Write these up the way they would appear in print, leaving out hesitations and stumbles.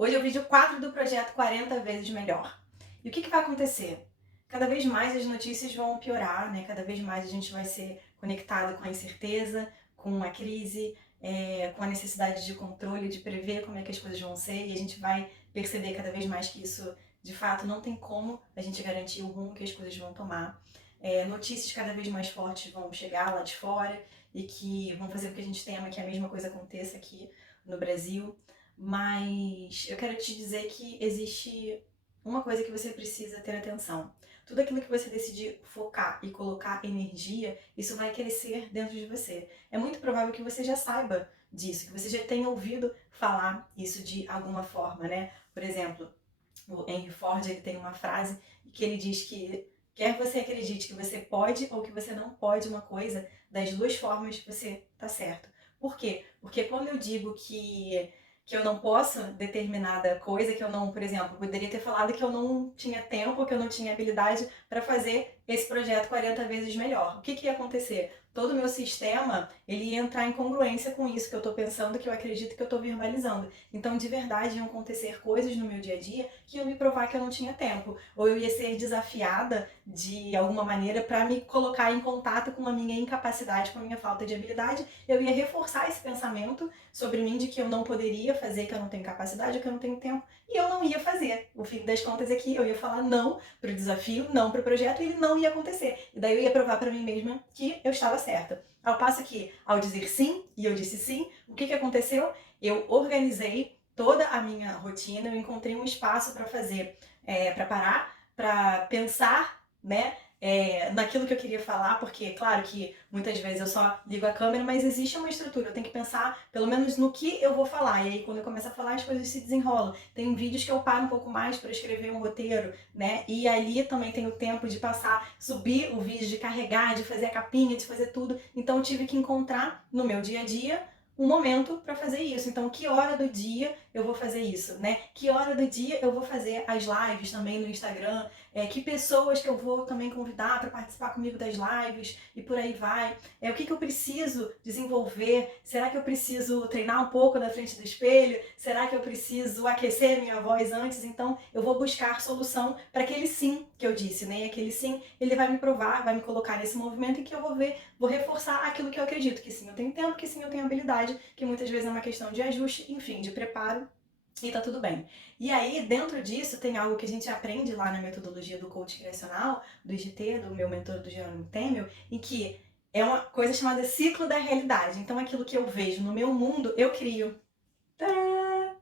Hoje é o vídeo 4 do projeto 40 vezes melhor. E o que vai acontecer? Cada vez mais as notícias vão piorar, né? Cada vez mais a gente vai ser conectado com a incerteza, com a crise, com a necessidade de controle, de prever como é que as coisas vão ser, e a gente vai perceber cada vez mais que isso, de fato, não tem como a gente garantir o rumo que as coisas vão tomar. Notícias cada vez mais fortes vão chegar lá de fora e que vão fazer com que a gente tema que a mesma coisa aconteça aqui no Brasil. Mas eu quero te dizer que existe uma coisa que você precisa ter atenção. Tudo aquilo que você decidir focar e colocar energia, isso vai crescer dentro de você. É muito provável que você já saiba disso, que você já tenha ouvido falar isso de alguma forma, né? Por exemplo, o Henry Ford, ele tem uma frase que ele diz que quer você acredite que você pode ou que você não pode uma coisa, das duas formas você tá certo. Por quê? Porque quando eu digo que eu não posso determinada coisa, que eu não, por exemplo, poderia ter falado que eu não tinha tempo, que eu não tinha habilidade para fazer esse projeto 40 vezes melhor. O que ia acontecer? Todo o meu sistema, ele ia entrar em congruência com isso que eu tô pensando, que eu acredito que eu tô verbalizando. Então, de verdade, iam acontecer coisas no meu dia a dia que iam me provar que eu não tinha tempo. Ou eu ia ser desafiada de alguma maneira para me colocar em contato com a minha incapacidade, com a minha falta de habilidade. Eu ia reforçar esse pensamento sobre mim de que eu não poderia fazer, que eu não tenho capacidade, que eu não tenho tempo, e eu não ia fazer. O fim das contas é que eu ia falar não pro desafio, não pro projeto, e ele não ia acontecer. E daí eu ia provar para mim mesma que eu estava certa. Ao passo que, ao dizer sim, e eu disse sim, o que aconteceu? Eu organizei toda a minha rotina, eu encontrei um espaço para fazer, para parar, para pensar, né, naquilo que eu queria falar, porque, claro que muitas vezes eu só ligo a câmera, mas existe uma estrutura, eu tenho que pensar pelo menos no que eu vou falar, e aí quando eu começo a falar as coisas se desenrolam. Tem vídeos que eu paro um pouco mais para escrever um roteiro, né, e ali também tenho tempo de passar, subir o vídeo, de carregar, de fazer a capinha, de fazer tudo, então eu tive que encontrar no meu dia a dia um momento para fazer isso. Então, que hora do dia eu vou fazer isso, né? Que hora do dia eu vou fazer as lives também no Instagram? Que pessoas que eu vou também convidar para participar comigo das lives e por aí vai. O que eu preciso desenvolver? Será que eu preciso treinar um pouco na frente do espelho? Será que eu preciso aquecer minha voz antes? Então, eu vou buscar solução para aquele sim que eu disse, né? E aquele sim, ele vai me provar, vai me colocar nesse movimento em que eu vou ver, vou reforçar aquilo que eu acredito, que sim, eu tenho tempo, que sim, eu tenho habilidade, que muitas vezes é uma questão de ajuste, enfim, de preparo, e tá tudo bem. E aí, dentro disso, tem algo que a gente aprende lá na metodologia do coach criacional, do IGT, do meu mentor, do Jerônimo Temel, em que é uma coisa chamada ciclo da realidade. Então, aquilo que eu vejo no meu mundo, eu crio. Tadá!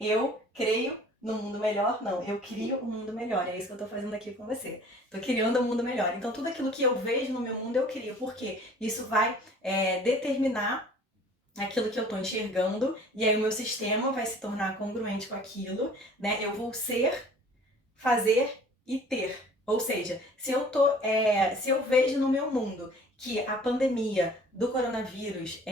Eu creio no mundo melhor? Não, eu crio um mundo melhor. É isso que eu tô fazendo aqui com você. Tô criando um mundo melhor. Então, tudo aquilo que eu vejo no meu mundo, eu crio. Por quê? Isso vai determinar aquilo que eu estou enxergando, e aí o meu sistema vai se tornar congruente com aquilo, né? Eu vou ser, fazer e ter. Ou seja, se eu vejo no meu mundo que a pandemia do coronavírus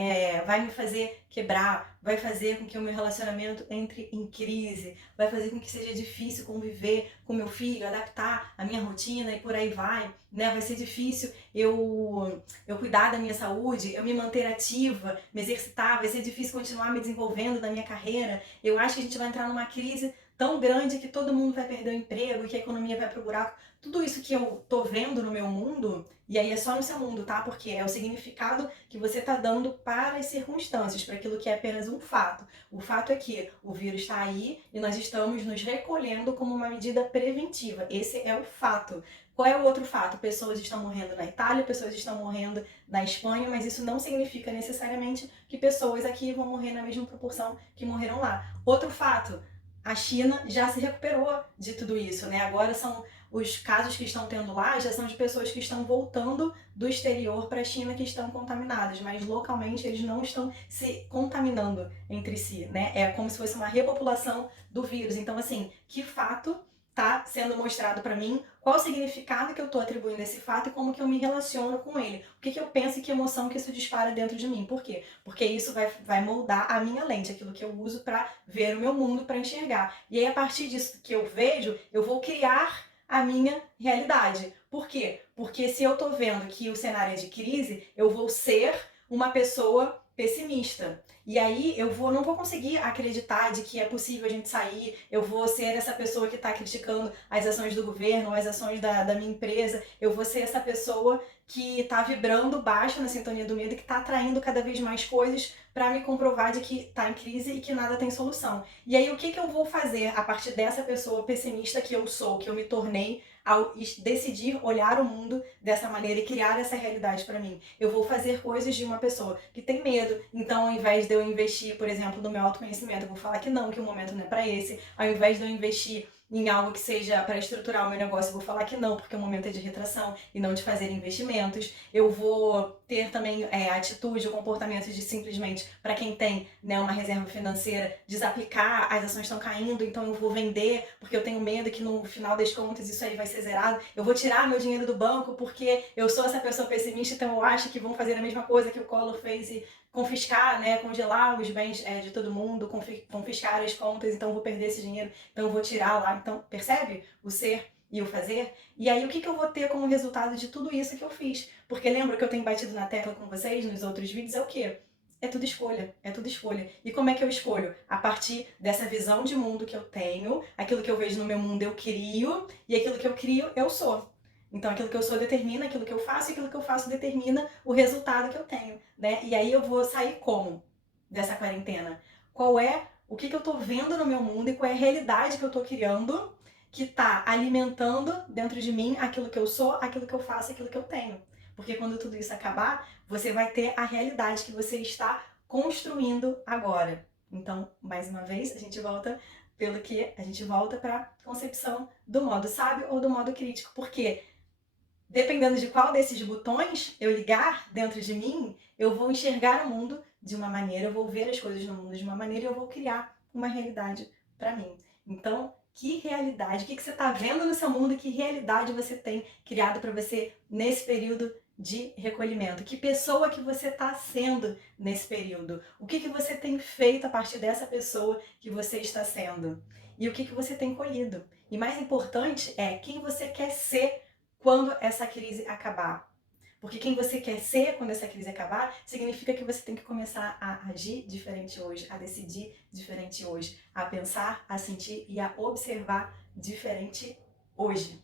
vai me fazer quebrar, vai fazer com que o meu relacionamento entre em crise, vai fazer com que seja difícil conviver com meu filho, adaptar a minha rotina e por aí vai, né? Vai ser difícil eu cuidar da minha saúde, eu me manter ativa, me exercitar, vai ser difícil continuar me desenvolvendo na minha carreira. Eu acho que a gente vai entrar numa crise tão grande que todo mundo vai perder o emprego e que a economia vai pro buraco. Tudo isso que eu tô vendo no meu mundo, e aí é só no seu mundo, tá? Porque é o significado que você tá dando para as circunstâncias, para aquilo que é apenas um fato. O fato é que o vírus está aí e nós estamos nos recolhendo como uma medida preventiva. Esse é o fato. Qual é o outro fato? Pessoas estão morrendo na Itália, pessoas estão morrendo na Espanha, mas isso não significa necessariamente que pessoas aqui vão morrer na mesma proporção que morreram lá. Outro fato, a China já se recuperou de tudo isso, né? Agora são os casos que estão tendo lá já são de pessoas que estão voltando do exterior para a China que estão contaminadas, mas localmente eles não estão se contaminando entre si, né? É como se fosse uma repopulação do vírus. Então, assim, que fato está sendo mostrado para mim? Qual o significado que eu estou atribuindo a esse fato e como que eu me relaciono com ele? O que eu penso e que emoção que isso dispara dentro de mim? Por quê? Porque isso vai moldar a minha lente, aquilo que eu uso para ver o meu mundo, para enxergar. E aí, a partir disso que eu vejo, eu vou criar a minha realidade. Por quê? Porque se eu tô vendo que o cenário é de crise, eu vou ser uma pessoa pessimista. E aí não vou conseguir acreditar de que é possível a gente sair, eu vou ser essa pessoa que está criticando as ações do governo, as ações da minha empresa, eu vou ser essa pessoa que está vibrando baixo na sintonia do medo e que está atraindo cada vez mais coisas para me comprovar de que está em crise e que nada tem solução. E aí o que eu vou fazer a partir dessa pessoa pessimista que eu sou, que eu me tornei ao decidir olhar o mundo dessa maneira e criar essa realidade para mim? Eu vou fazer coisas de uma pessoa que tem medo. Então, ao invés de eu investir, por exemplo, no meu autoconhecimento, eu vou falar que não, que o momento não é para esse. Ao invés de eu investir em algo que seja para estruturar o meu negócio, eu vou falar que não, porque o momento é de retração e não de fazer investimentos. Eu vou ter também atitude ou comportamento de simplesmente, para quem tem, né, uma reserva financeira, desaplicar, as ações estão caindo, então eu vou vender, porque eu tenho medo que no final das contas isso aí vai ser zerado. Eu vou tirar meu dinheiro do banco porque eu sou essa pessoa pessimista, então eu acho que vão fazer a mesma coisa que o Collor fez e confiscar, né, congelar os bens de todo mundo, confiscar as contas, então eu vou perder esse dinheiro, então eu vou tirar lá. Então, percebe o ser e o fazer? E aí o que eu vou ter como resultado de tudo isso que eu fiz? Porque lembra que eu tenho batido na tecla com vocês nos outros vídeos? É o quê? É tudo escolha, é tudo escolha. E como é que eu escolho? A partir dessa visão de mundo que eu tenho, aquilo que eu vejo no meu mundo eu crio, e aquilo que eu crio eu sou. Então aquilo que eu sou determina aquilo que eu faço, e aquilo que eu faço determina o resultado que eu tenho, né? E aí eu vou sair como dessa quarentena? Qual é o que eu tô vendo no meu mundo e qual é a realidade que eu tô criando que tá alimentando dentro de mim aquilo que eu sou, aquilo que eu faço, aquilo que eu tenho. Porque quando tudo isso acabar, você vai ter a realidade que você está construindo agora. Então, mais uma vez, a gente volta para a concepção do modo sábio ou do modo crítico, porque dependendo de qual desses botões eu ligar dentro de mim, eu vou enxergar o mundo de uma maneira, eu vou ver as coisas no mundo de uma maneira e eu vou criar uma realidade para mim. Então, que realidade, o que você está vendo no seu mundo, que realidade você tem criado para você nesse período de recolhimento? Que pessoa que você está sendo nesse período? O que você tem feito a partir dessa pessoa que você está sendo? E o que você tem colhido? E mais importante é quem você quer ser quando essa crise acabar. Porque quem você quer ser quando essa crise acabar, significa que você tem que começar a agir diferente hoje, a decidir diferente hoje, a pensar, a sentir e a observar diferente hoje.